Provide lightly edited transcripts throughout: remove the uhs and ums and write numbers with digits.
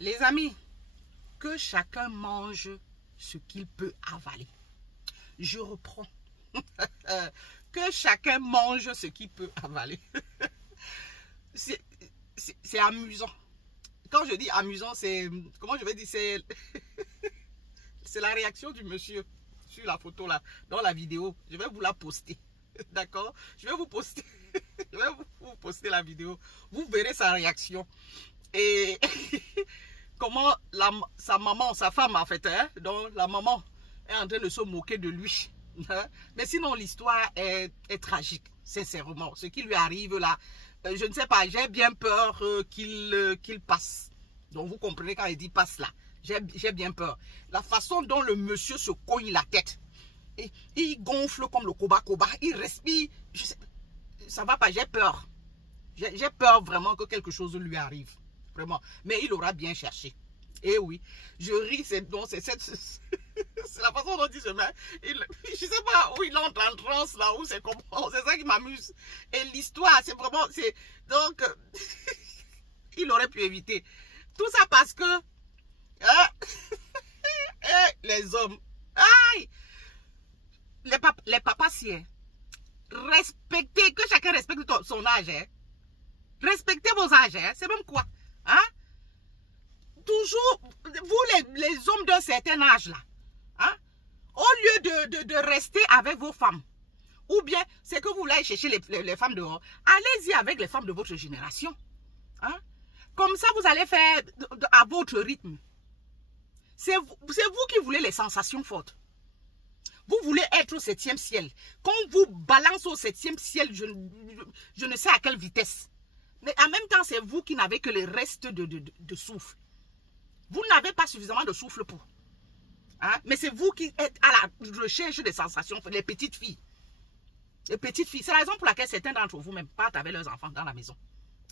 Les amis, que chacun mange ce qu'il peut avaler. Je reprends. Que chacun mange ce qu'il peut avaler. C'est amusant. Quand je dis amusant, c'est... Comment je vais dire? C'est la réaction du monsieur sur la photo là, dans la vidéo. Je vais vous la poster. D'accord? Je vais vous poster. Je vais vous poster la vidéo. Vous verrez sa réaction. Et comment sa maman, sa femme en fait, hein, donc la maman est en train de se moquer de lui. Hein? Mais sinon, l'histoire est tragique, sincèrement. Ce qui lui arrive là, je ne sais pas, j'ai bien peur qu'il passe. Donc vous comprenez quand il dit passe là, j'ai bien peur. La façon dont le monsieur se cogne la tête, et il gonfle comme le koba, il respire, je sais, ça va pas, j'ai peur. J'ai peur vraiment que quelque chose lui arrive. Vraiment. Mais il aura bien cherché. Et oui, je ris, c'est la façon dont il se met. Je sais pas où il entre en transe là, où c'est comment. C'est ça qui m'amuse. Et l'histoire, c'est vraiment... Donc, il aurait pu éviter. Tout ça parce que... les hommes... Aïe, les papas siens. Respectez, que chacun respecte son âge. Hein. Respectez vos âges. Hein. C'est même quoi? Hein? Toujours, vous les hommes d'un certain âge là, hein? Au lieu de rester avec vos femmes, ou bien c'est que vous voulez chercher les femmes dehors, allez-y avec les femmes de votre génération. Hein? Comme ça, vous allez faire à votre rythme. C'est vous qui voulez les sensations fortes. Vous voulez être au 7e ciel. Quand vous balance au 7e ciel, je ne sais à quelle vitesse. Mais en même temps, c'est vous qui n'avez que le reste de souffle. Vous n'avez pas suffisamment de souffle pour. Hein? Mais c'est vous qui êtes à la recherche des sensations, les petites filles. Les petites filles. C'est la raison pour laquelle certains d'entre vous même partent avec leurs enfants dans la maison.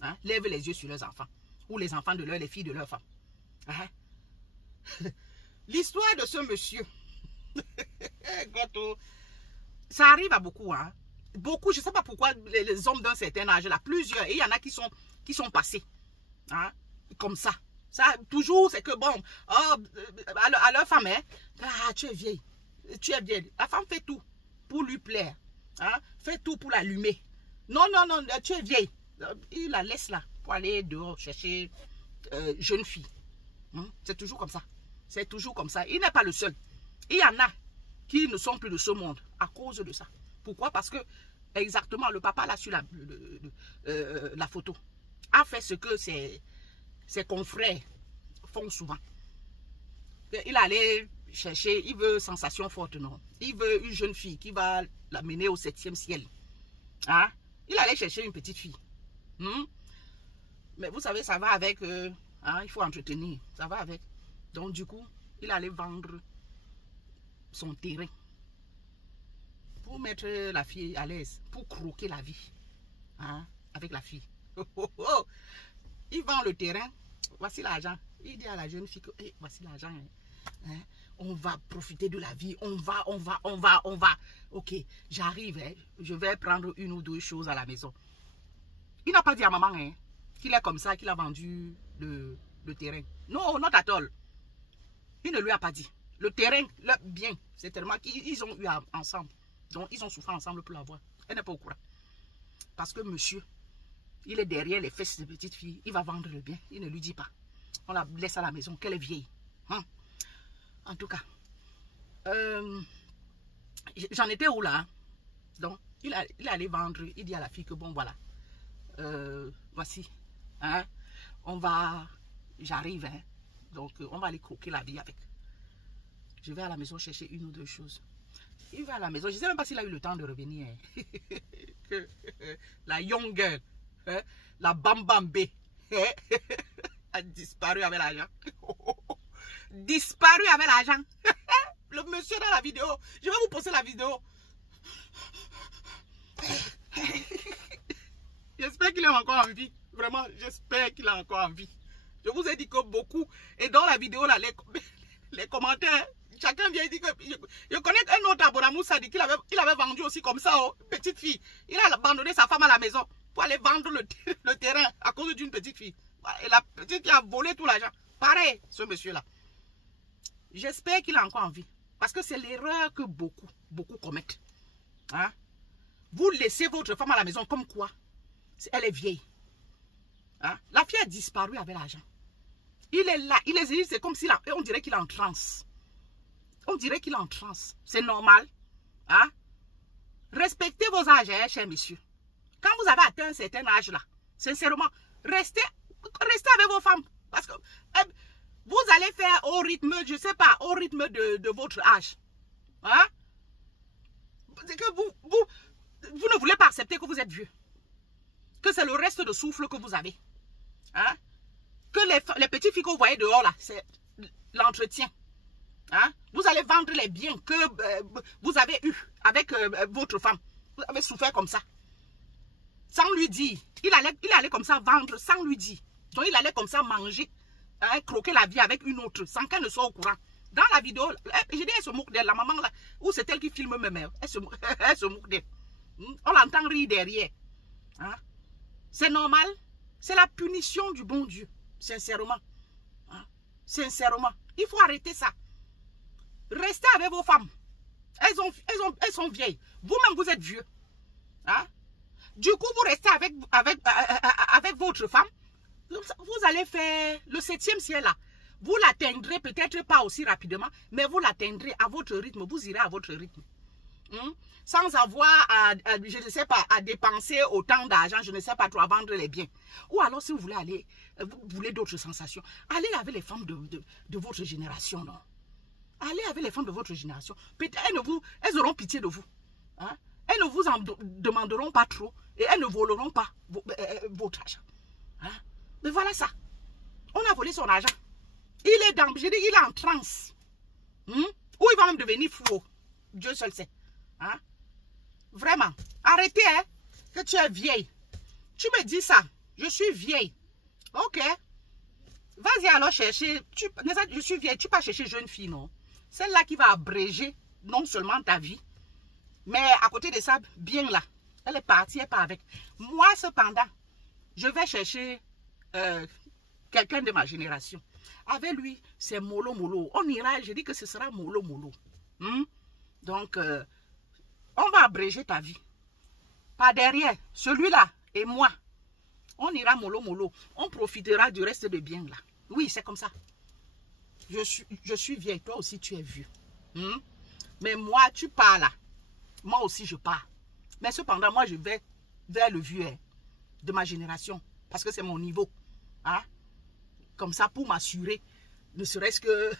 Hein? Lèvent les yeux sur leurs enfants. Ou les enfants de les filles de leurs femmes. Hein? L'histoire de ce monsieur. Ça arrive à beaucoup. Hein? Beaucoup, je ne sais pas pourquoi les hommes d'un certain âge, là, plusieurs, et il y en a qui sont passés. Hein? Comme ça. Ça, toujours, c'est que bon, oh, à leur femme, hein, ah, tu es vieille. Tu es vieille. La femme fait tout pour lui plaire. Hein? Fait tout pour l'allumer. Non, non, non, tu es vieille. Il la laisse là pour aller dehors chercher jeune fille. Hein? C'est toujours comme ça. C'est toujours comme ça. Il n'est pas le seul. Il y en a qui ne sont plus de ce monde à cause de ça. Pourquoi? Parce que exactement, le papa là sur la photo a fait ce que ses confrères font souvent. Il allait chercher, il veut sensation forte, non. Il veut une jeune fille qui va l'amener au 7e ciel. Hein? Il allait chercher une petite fille. Mais vous savez, ça va avec... hein, il faut entretenir. Ça va avec. Donc du coup, il allait vendre son terrain pour mettre la fille à l'aise, pour croquer la vie. Hein, avec la fille. Il vend le terrain, voici l'argent. Il dit à la jeune fille que hey, voici l'argent. Hein, on va profiter de la vie, on va. Ok, j'arrive, hein, je vais prendre une ou deux choses à la maison. Il n'a pas dit à maman hein, qu'il est comme ça, qu'il a vendu le terrain. Non, not at all. Il ne lui a pas dit. Le terrain, le bien, c'est tellement qu'ils ont eu ensemble. Donc, ils ont souffert ensemble pour l'avoir. Elle n'est pas au courant. Parce que monsieur, il est derrière les fesses de petite fille. Il va vendre le bien. Il ne lui dit pas. On la laisse à la maison, qu'elle est vieille. Hein? En tout cas, j'en étais où là? Hein? Donc, il allait vendre. Il dit à la fille que bon, voilà. Voici. Hein? J'arrive. Hein? Donc, on va aller croquer la vie avec. Je vais à la maison chercher une ou deux choses. Il va à la maison. Je ne sais même pas s'il a eu le temps de revenir. Hein. La young girl, hein, la bambambé, hein, a disparu avec l'argent. Disparu avec l'argent. Le monsieur dans la vidéo. Je vais vous poster la vidéo. J'espère qu'il est encore en vie. Vraiment, j'espère qu'il est encore en vie. Je vous ai dit que beaucoup. Et dans la vidéo, là, les commentaires, chacun vient dire que... Je connais un autre abonnement, ça dit qu'il avait vendu aussi comme ça, oh, petite fille. Il a abandonné sa femme à la maison pour aller vendre le terrain à cause d'une petite fille. Et la petite fille a volé tout l'argent. Pareil, ce monsieur-là. J'espère qu'il a encore envie. Parce que c'est l'erreur que beaucoup commettent. Hein? Vous laissez votre femme à la maison comme quoi? Elle est vieille. Hein? La fille a disparu avec l'argent. Il est là, il est c'est comme si on dirait qu'il est en transe. On dirait qu'il est en transe. C'est normal. Hein? Respectez vos âges, hein, chers messieurs. Quand vous avez atteint un certain âge là, sincèrement, restez avec vos femmes. Parce que vous allez faire au rythme, je ne sais pas, au rythme de votre âge. Hein? C'est que vous ne voulez pas accepter que vous êtes vieux. Que c'est le reste de souffle que vous avez. Hein? Que les petites filles que vous voyez dehors là, c'est l'entretien. Hein? Vous allez vendre les biens que vous avez eus avec votre femme. Vous avez souffert comme ça. Sans lui dire. Il allait comme ça vendre sans lui dire. Donc il allait comme ça manger, hein, croquer la vie avec une autre, sans qu'elle ne soit au courant. Dans la vidéo, j'ai dit, elle se moque d'elle, la maman là, ou c'est elle qui filme mes mères. Elle se moque d'elle. On l'entend rire derrière. Hein? C'est normal. C'est la punition du bon Dieu. Sincèrement. Hein? Sincèrement. Il faut arrêter ça. Restez avec vos femmes. Elles sont vieilles. Vous-même, vous êtes vieux. Hein? Du coup, vous restez avec votre femme. Vous allez faire le 7e ciel là. Vous l'atteindrez peut-être pas aussi rapidement, mais vous l'atteindrez à votre rythme. Vous irez à votre rythme. Sans avoir je ne sais pas, à dépenser autant d'argent, je ne sais pas trop, à vendre les biens. Ou alors si vous voulez aller, vous voulez d'autres sensations, allez avec les femmes de votre génération, non? Allez avec les femmes de votre génération. Peut-être elles auront pitié de vous. Hein? Elles ne vous en demanderont pas trop et elles ne voleront pas votre argent. Hein? Mais voilà ça. On a volé son argent. Il est en transe. Ou il va même devenir fou. Dieu seul sait. Hein? Vraiment. Arrêtez, hein, que tu es vieille. Tu me dis ça. Je suis vieille. Ok. Vas-y alors chercher. Je suis vieille. Tu peux chercher jeune fille, non? Celle-là qui va abréger non seulement ta vie, mais à côté de ça, bien là. Elle est partie, elle part avec. Moi, cependant, je vais chercher quelqu'un de ma génération. Avec lui, c'est mollo mollo. On ira, je dis que ce sera mollo mollo. Donc, on va abréger ta vie. Par derrière, celui-là et moi, on ira mollo mollo. On profitera du reste de bien là. Oui, c'est comme ça. Je suis vieille, toi aussi tu es vieux. Mais moi, tu pars là. Moi aussi, je pars. Mais cependant, moi, je vais vers le vieux de ma génération. Parce que c'est mon niveau. Hein? Comme ça, pour m'assurer, ne serait-ce que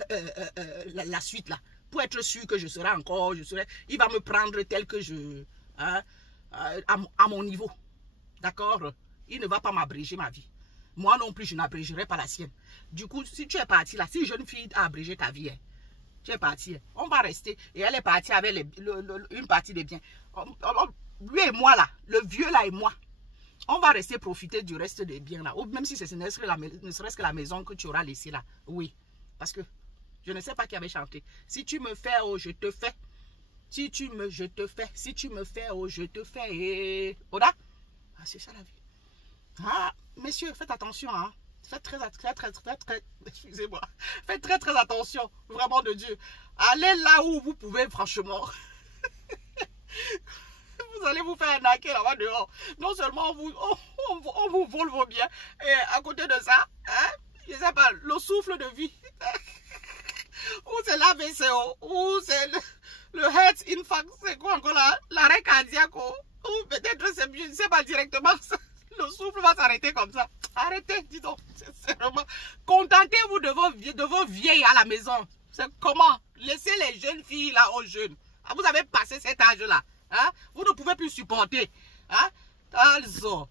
la suite là. Pour être sûr que je serai encore, il va me prendre tel que je... Hein, à mon niveau. D'accord? Il ne va pas m'abréger ma vie. Moi non plus, je n'abrégerai pas la sienne. Du coup, si tu es parti là, si une jeune fille a abrégé ta vie, tu es parti, on va rester. Et elle est partie avec une partie des biens. Lui et moi là, le vieux là et moi, on va rester profiter du reste des biens là. Ou même si ce ne serait-ce que la maison que tu auras laissée là. Oui. Parce que je ne sais pas qui avait chanté. Si tu me fais, oh, je te fais. Je te fais. Si tu me fais, oh, je te fais. Et... Oda? Ah, c'est ça la vie. Ah, messieurs, faites attention, hein. Faites très, excusez-moi. Faites très attention, vraiment de Dieu. Allez là où vous pouvez, franchement. Vous allez vous faire arnaquer là-bas dehors. Non seulement on vous vole vos biens, et à côté de ça, hein, je sais pas, le souffle de vie. Ou c'est l'AVCO, ou c'est le heart infarct, c'est quoi encore là? L'arrêt cardiaque, ou peut-être, je ne sais pas directement, le souffle va s'arrêter comme ça. Arrêtez, dis donc, sincèrement. Contentez-vous de vos vieilles à la maison. C'est comment? Laissez les jeunes filles là aux jeunes. Vous avez passé cet âge-là. Hein? Vous ne pouvez plus supporter. Hein? Also.